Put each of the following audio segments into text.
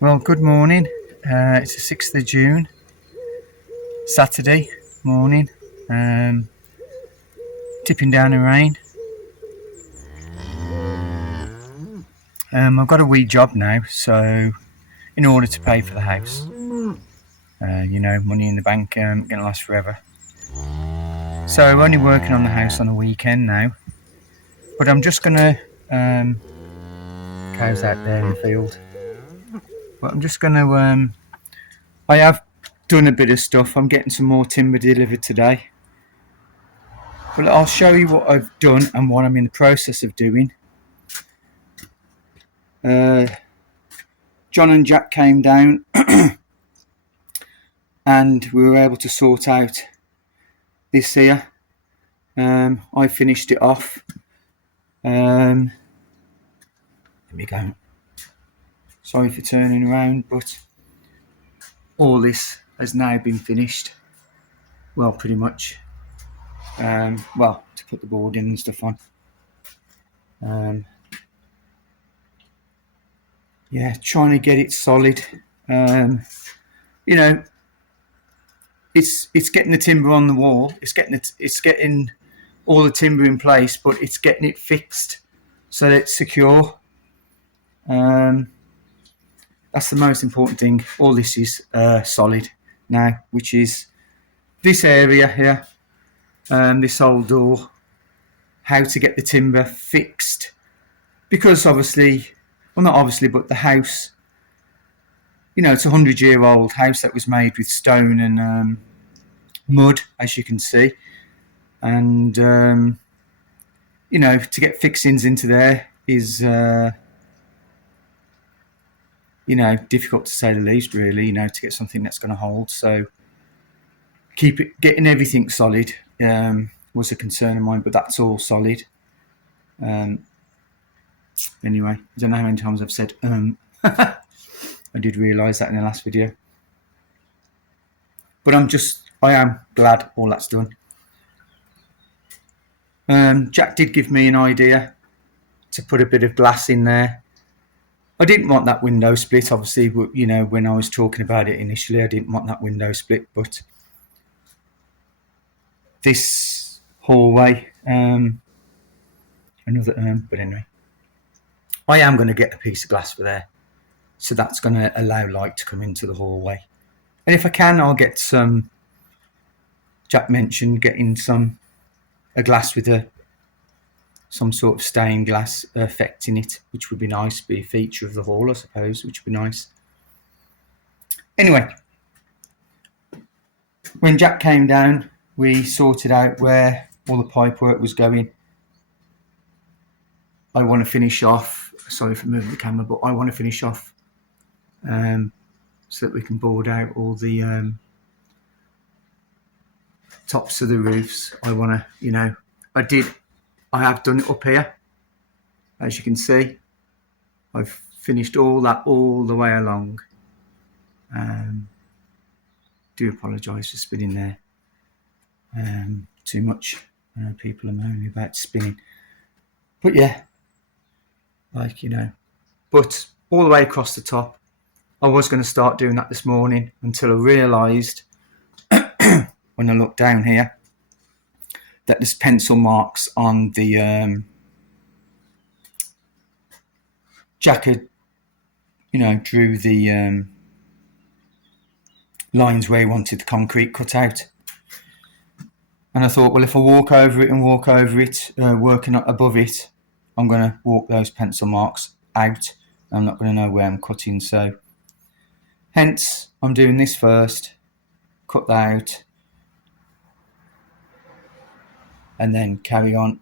Well, good morning. It's the 6th of June, Saturday morning. Um, Tipping down in rain. I've got a wee job now, so in order to pay for the house, money in the bank going to last forever. So I'm only working on the house on a weekend now, but I'm just going to cows out there in the field. But I'm just going to. I have done a bit of stuff. I'm getting some more timber delivered today. But I'll show you what I've done and what I'm in the process of doing. John and Jack came down and we were able to sort out this here. I finished it off. Let me go. Sorry for turning around, but all this has now been finished. Well, pretty much. To put the board in and stuff on. Trying to get it solid. It's getting the timber on the wall. It's getting all the timber in place, but it's getting it fixed so that it's secure. That's the most important thing. All this is solid now, which is this area here, this old door, how to get the timber fixed. Because obviously, well, not obviously, but the house, it's a 100-year-old house that was made with stone and mud, as you can see. And, to get fixings into there is, difficult to say the least, really, to get something that's going to hold. So getting everything solid was a concern of mine, but that's all solid. Anyway, I don't know how many times I've said I did realise that in the last video. But I am glad all that's done. Jack did give me an idea to put a bit of glass in there. I didn't want that window split, obviously, when I was talking about it initially, I didn't want that window split, but this hallway, but anyway, I am going to get a piece of glass for there, so that's going to allow light to come into the hallway. And if I can, I'll get some, Jack mentioned getting a glass with some sort of stained glass effect in it, which would be nice, be a feature of the hall, I suppose, which would be nice. Anyway, when Jack came down, we sorted out where all the pipe work was going. I want to finish off, sorry for moving the camera, but I want to finish off so that we can board out all the tops of the roofs. I want to, I have done it up here, as you can see. I've finished all that all the way along. Do apologise for spinning there too much. I know people are moaning about spinning, but yeah, but all the way across the top. I was going to start doing that this morning until I realised when I looked down here that there's pencil marks on the Jack had, drew the lines where he wanted the concrete cut out. And I thought, well, if I walk over it, working above it, I'm going to walk those pencil marks out. I'm not going to know where I'm cutting. So hence, I'm doing this first, cut that out, and then carry on,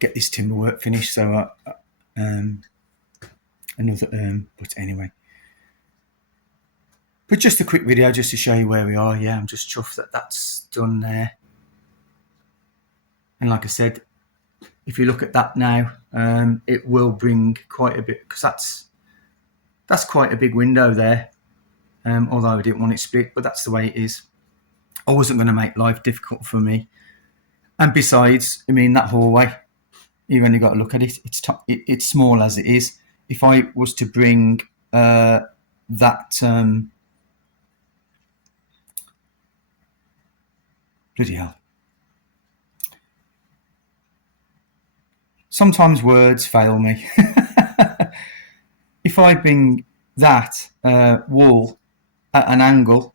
get this timber work finished. So but anyway. But just a quick video just to show you where we are. Yeah, I'm just chuffed that that's done there. And like I said, if you look at that now, it will bring quite a bit, because that's quite a big window there. Although I didn't want it split, but that's the way it is. I wasn't going to make life difficult for me. And besides, that hallway, you've only got to look at it. It's small as it is. if I was to bring that bloody hell. Sometimes words fail me. If I bring that wall at an angle,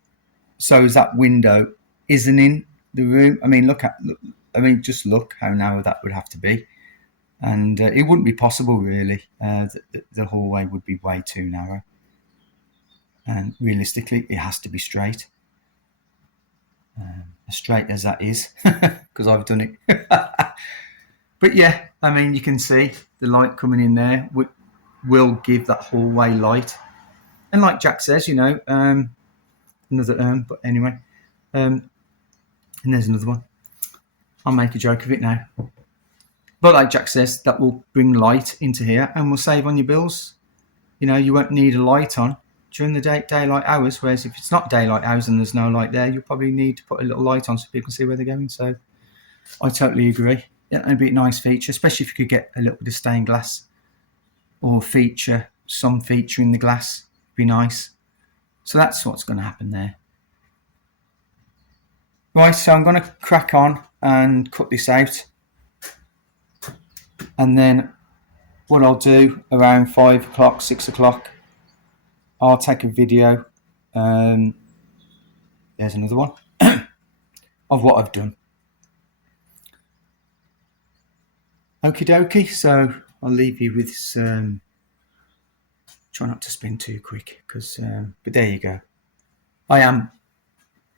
so as that window isn't in the room. I mean, just look how narrow that would have to be, and it wouldn't be possible really. The hallway would be way too narrow, and realistically, it has to be straight, as straight as that is, because I've done it. But yeah, I mean, you can see the light coming in there will give that hallway light, and like Jack says, another but anyway, and there's another one. I'll make a joke of it now. But like Jack says, that will bring light into here and will save on your bills. You won't need a light on during the daylight hours, whereas if it's not daylight hours and there's no light there, you'll probably need to put a little light on so people can see where they're going. So I totally agree. Yeah, it'd be a nice feature, especially if you could get a little bit of stained glass or some feature in the glass. It'd be nice. So that's what's going to happen there. Right, so I'm going to crack on and cut this out. And then what I'll do around 5 o'clock, 6 o'clock, I'll take a video. There's another one of what I've done. Okie dokie, so I'll leave you with some. Try not to spin too quick, but there you go.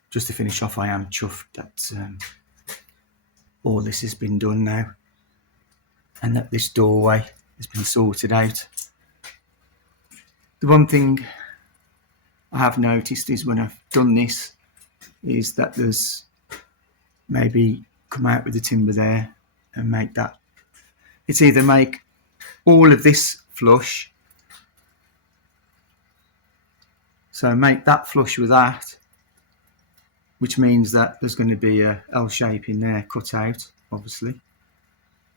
Just to finish off, I am chuffed that all this has been done now, and that this doorway has been sorted out. The one thing I have noticed is when I've done this is that there's maybe come out with the timber there and make that. It's either make all of this flush, so make that flush with that, which means that there's going to be a L shape in there cut out, obviously.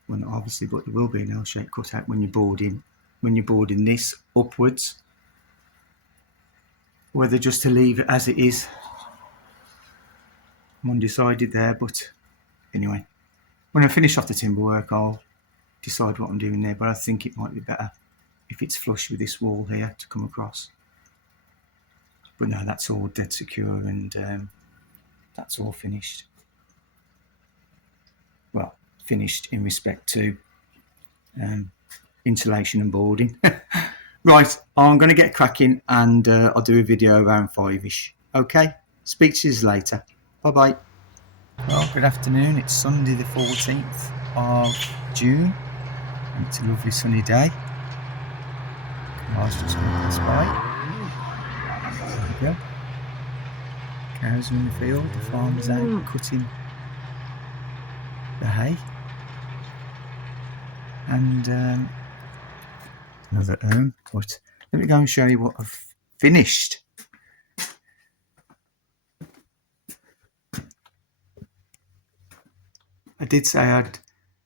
Well, not obviously, but there will be an L shape cut out when you're boarding this upwards. Whether just to leave it as it is, I'm undecided there, but anyway, when I finish off the timber work, I'll decide what I'm doing there, but I think it might be better if it's flush with this wall here to come across. But no, that's all dead secure, and that's all finished. Well, finished in respect to insulation and boarding. Right, I'm going to get cracking, and I'll do a video around 5ish. Okay, speak to you later. Bye-bye. Well, good afternoon. It's Sunday the 14th of June, and it's a lovely sunny day. Cars just going to pass by. There we go. Cows are in the field, the farmer's out cutting the hay. And another but let me go and show you what I've finished. I did say I'd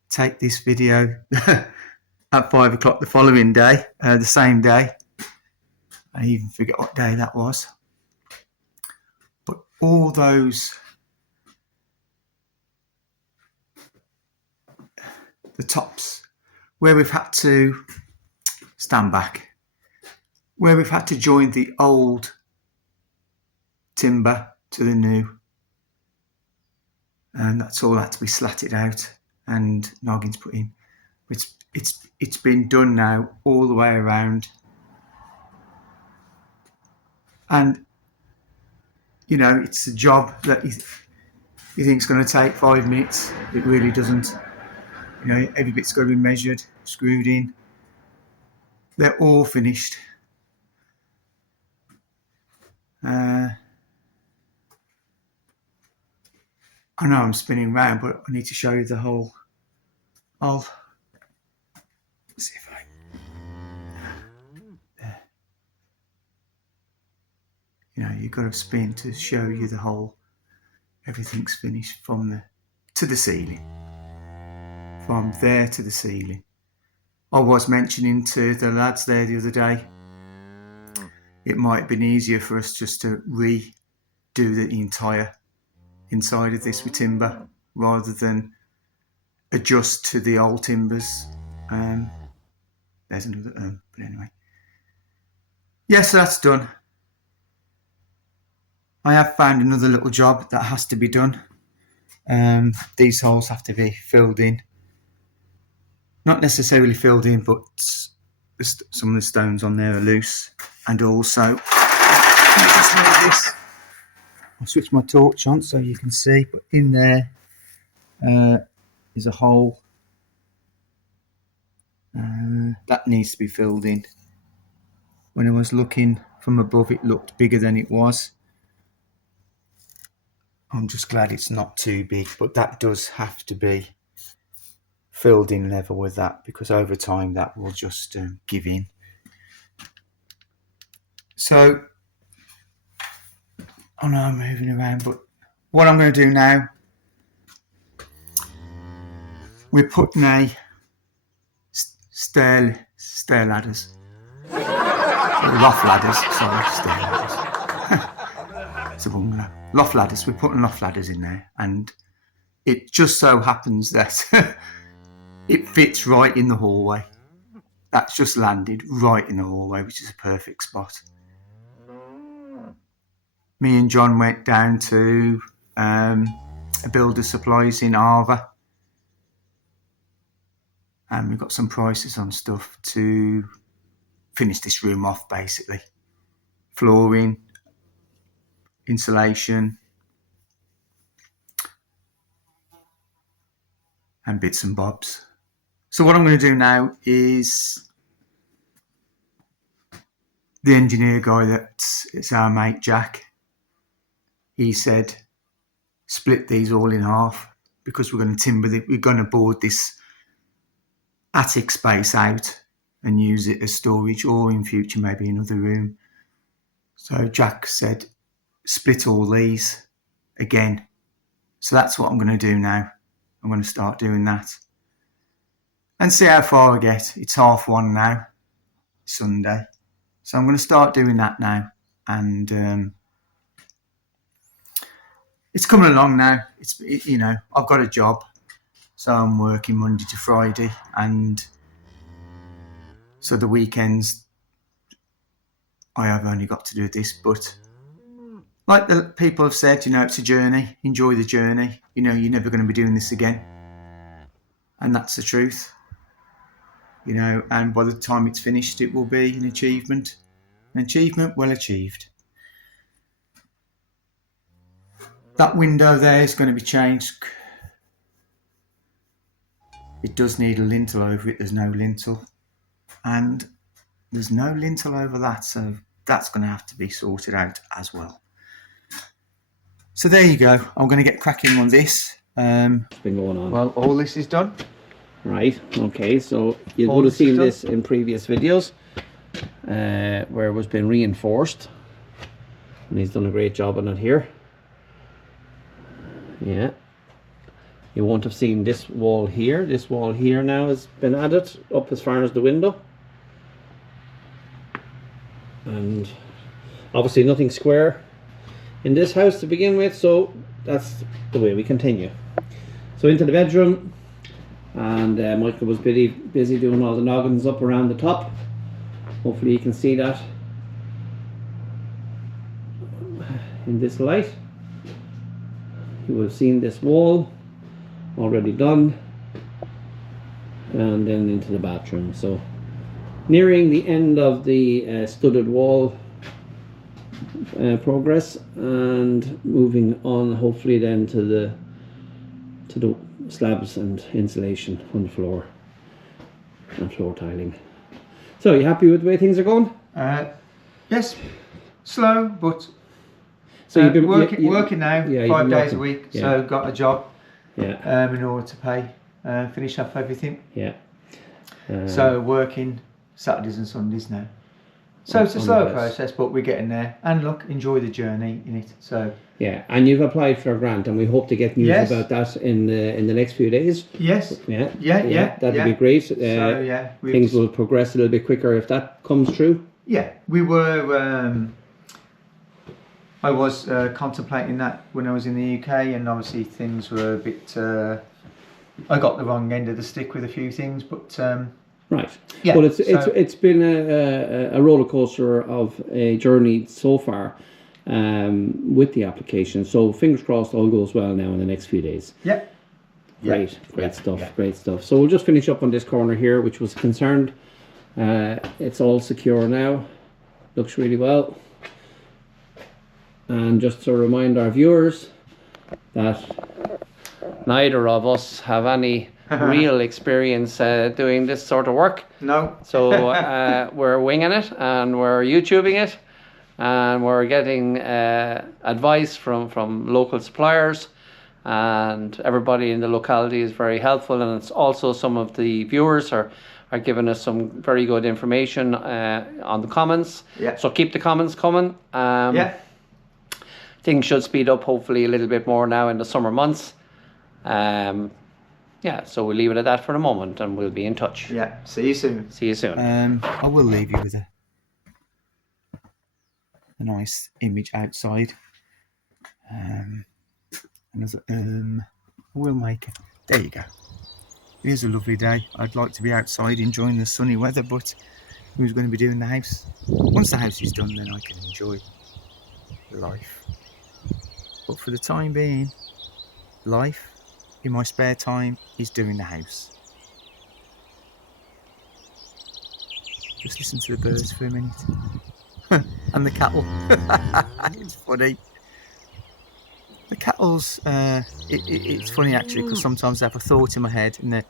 take this video at 5 o'clock the following day, the same day. I even forget what day that was. But all those, the tops, where we've had to stand back, where we've had to join the old timber to the new, and that's all had to be slatted out and noggins put in. It's been done now all the way around, and it's a job that you think it's going to take 5 minutes. It really doesn't. Every bit's got to be measured, screwed in. They're all finished. I know I'm spinning round, but I need to show you the whole. I'll see if I. There. You've got to spin to show you the whole. Everything's finished from to the ceiling. From there to the ceiling. I was mentioning to the lads there the other day, it might have been easier for us just to redo the entire inside of this with timber rather than adjust to the old timbers. There's another but anyway. Yes, that's done. I have found another little job that has to be done. These holes have to be filled in. Not necessarily filled in, but some of the stones on there are loose. And also, just move this. I'll switch my torch on so you can see, but in there is a hole that needs to be filled in. When I was looking from above, it looked bigger than it was. I'm just glad it's not too big, but that does have to be filled in level with that, because over time that will just give in. So I know I'm moving around, but what I'm going to do now, we're putting a stair ladders, loft ladders, sorry, stair ladders. It's a bungalow. Loft ladders, we're putting loft ladders in there, and it just so happens that it fits right in the hallway. That's just landed right in the hallway, which is a perfect spot. Me and John went down to a builder supplies in Arva, and we got some prices on stuff to finish this room off, basically. Flooring, insulation, and bits and bobs. So what I'm going to do now is, the engineer guy it's our mate Jack, he said split these all in half, because we're going to we're going to board this attic space out and use it as storage, or in future maybe another room. So Jack said split all these again. So that's what I'm going to do now. I'm going to start doing that and see how far I get. It's 1:30 now, Sunday. So I'm going to start doing that now, and it's coming along now. I've got a job, so I'm working Monday to Friday, and so the weekends I have only got to do this. But like the people have said, it's a journey. Enjoy the journey. You're never going to be doing this again, and that's the truth. And by the time it's finished, it will be an achievement well achieved. That window there is going to be changed. It does need a lintel over it. There's no lintel, and there's no lintel over that, so that's going to have to be sorted out as well. So there you go. I'm going to get cracking on this. What's been going on? Well, all this is done. Right, okay, so you would have seen this in previous videos where it was been reinforced, and he's done a great job on it here. Yeah, you won't have seen this wall here. This wall here now has been added up as far as the window, and obviously nothing square in this house to begin with, so that's the way we continue. So into the bedroom. And Michael was busy doing all the noggins up around the top. Hopefully you can see that in this light. You will have seen this wall already done, and then into the bathroom. So nearing the end of the studded wall progress, and moving on hopefully then to the slabs and insulation on the floor and floor tiling. So, you happy with the way things are going? Yes, slow, but so you've been working now, yeah, 5 days a week. Yeah. So got a job. Yeah. In order to pay, finish off everything. Yeah. So working Saturdays and Sundays now. So it's a on slow the list. process, but we're getting there. And look, enjoy the journey in it. So Yeah, and you've applied for a grant, and we hope to get news Yes. about that in the next few days. yes, Yeah, yeah, that'd be great. So yeah, Things will progress a little bit quicker if that comes true. Yeah, we were. I was contemplating that when I was in the UK, and obviously things were a bit. I got the wrong end of the stick with a few things, but Right. yeah. Well, it's been a roller coaster of a journey so far with the application. So fingers crossed, all goes well now in the next few days. Yeah. Great Yeah. stuff. Yeah. Great stuff. So we'll just finish up on this corner here, which was concerned. It's all secure now. Looks really well. And just to remind our viewers that neither of us have any real experience doing this sort of work. No. So we're winging it, and we're YouTubing it, and we're getting advice from local suppliers, and everybody in the locality is very helpful, and it's also some of the viewers are giving us some very good information on the comments. Yeah. So keep the comments coming. Yeah. Things should speed up hopefully a little bit more now in the summer months. Yeah, so we'll leave it at that for the moment, and we'll be in touch. Yeah. See you soon. See you soon. I will leave you with a nice image outside. I will make it. There you go. It is a lovely day. I'd like to be outside enjoying the sunny weather, but who's going to be doing the house? Once the house is done, then I can enjoy life. But for the time being, life in my spare time is doing the house. Just listen to the birds for a minute. And the cattle. It's funny. The cattle's, it's funny actually, because sometimes I have a thought in my head, and then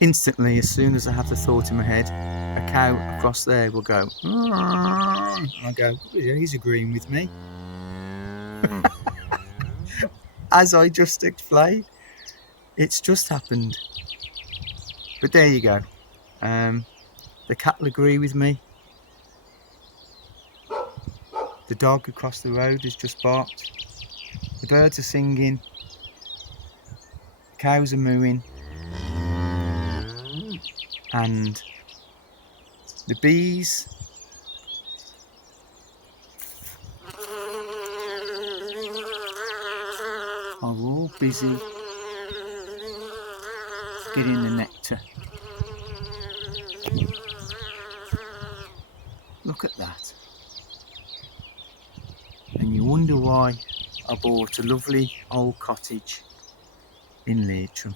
instantly, as soon as I have the thought in my head, a cow across there will go, and I go, yeah, he's agreeing with me. As I just explained, it's just happened. But there you go. The cattle agree with me. The dog across the road has just barked. The birds are singing. The cows are mooing. And the bees are all busy getting the nectar. Look at that. And you wonder why I bought a lovely old cottage in Leitrim.